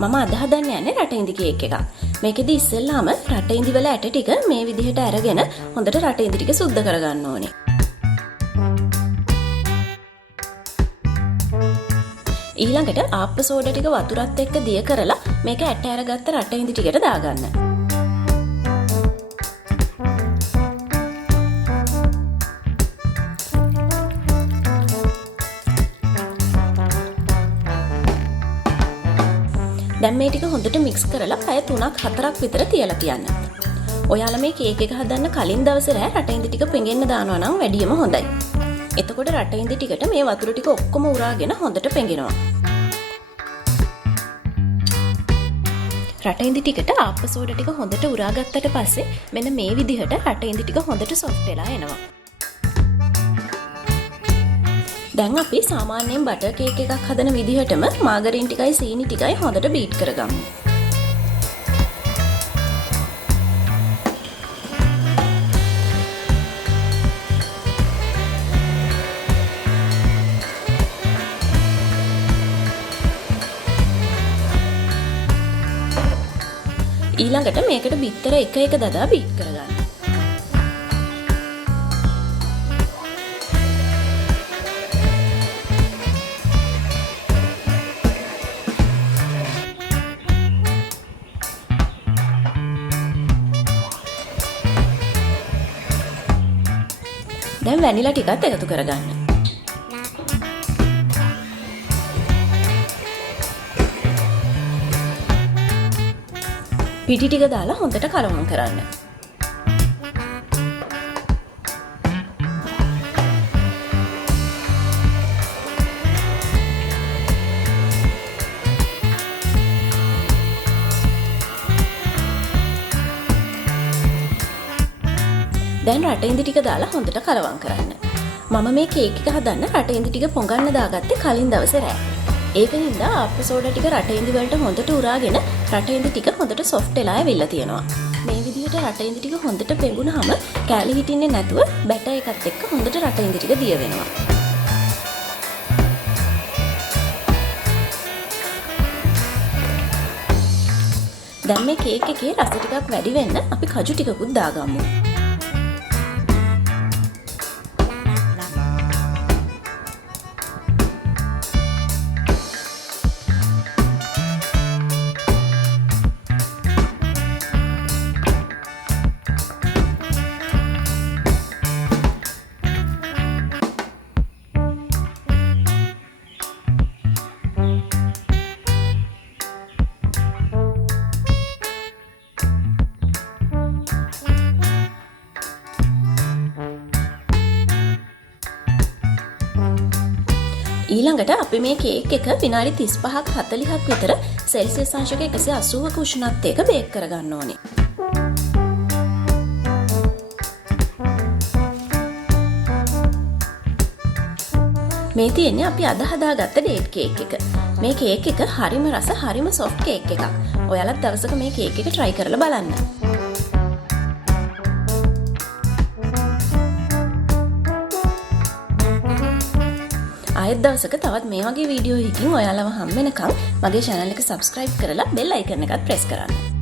මම අද හදන්න යන්නේ රටඉඳි කේක් එකක්. මේකෙදි ඉස්සෙල්ලාම රටඉඳි වල ඇට ටික මේ විදිහට අරගෙන හොඳට රටඉඳි ටික සුද්ධ කරගන්න ඕනේ. ඊළඟට ආප්ප සෝඩා ටික වතුරත් එක්ක දිය කරලා මේක ඇට අරගත්ත රටඉඳි ටිකට දාගන්න. දැන් මේ ටික හොඳට මික්ස් කරලා පැය 3-4ක් විතර තියලා තියන්න. ඔයාලා මේ කේක් එක හදන්න කලින් දවසේ රෑ රටඉඳි ටික පෙඟෙන්න දානවා නම් වැඩියම හොඳයි. එතකොට රටඉඳි ටිකට මේ වතුර ටික ඔක්කොම උරාගෙන හොඳට පෙඟෙනවා. රටඉඳි ටිකට ආප්ප සෝඩා ටික හොඳට උරාගත්තට පස්සේ මෙන්න මේ විදිහට රටඉඳි ටික හොඳට සොෆ්ට් වෙලා එනවා. දැන් අපි සාමාන්‍යයෙන් බටර් කේක් එකක් හදන විදිහටම මාගරින් ටිකයි සීනි ටිකයි හොඳට බීට් කරගමු. ඊළඟට මේකට බිත්තර එක එක දදා බීට් කරගන්න. දැන් වැනිලා ටිකත් එකතු කරගන්න. පිටි ටික දාලා හොඳට කලවම් කරන්න. දැන් රටඉඳි ටික දාලා හොඳට කලවම් කරන්න. මම මේ කේක් එක හදන්න රටඉඳි ටික පොඟන්න දාගත්තේ කලින් දවසේ රෑ. ඒක හින්දා ආප්ප සෝඩා ටික රටඉඳි වලට හොඳට උරාගෙන රටඉඳි ටික හොඳට සොෆ්ට් වෙලා ඇවිල්ලා තියෙනවා. මේ විදිහට රටඉඳි ටික හොඳට පෙඟුනහම කෑලි හිටින්නේ නැතුව බැටර් එකත් එක්ක හොඳට රටඉඳි ටික දිය වෙනවා. දැන් මේ කේක් එකේ රස ටිකක් වැඩි වෙන්න අපි කජු ටිකකුත් දාගමු. ඊළඟට අපි මේ කේක් එක විනාඩි 35ක් 40ක් විතර සෙල්සියස් අංශක 180ක උෂ්ණත්වයක බේක් කරගන්න ඕනේ. මේ තියෙන්නේ අපි අද හදාගත්ත ඩේට් කේක් එක. මේ කේක් එක හරිම රස හරිම සොෆ්ට් කේක් එකක්. ඔයාලත් දවසක මේ කේක් එක try කරලා බලන්න. ආයෙත් දවසක තවත් මේ වගේ වීඩියෝ එකකින් ඔයාලව හම් වෙනකම් මගේ channel එක subscribe කරලා bell icon එකත් press කරන්න.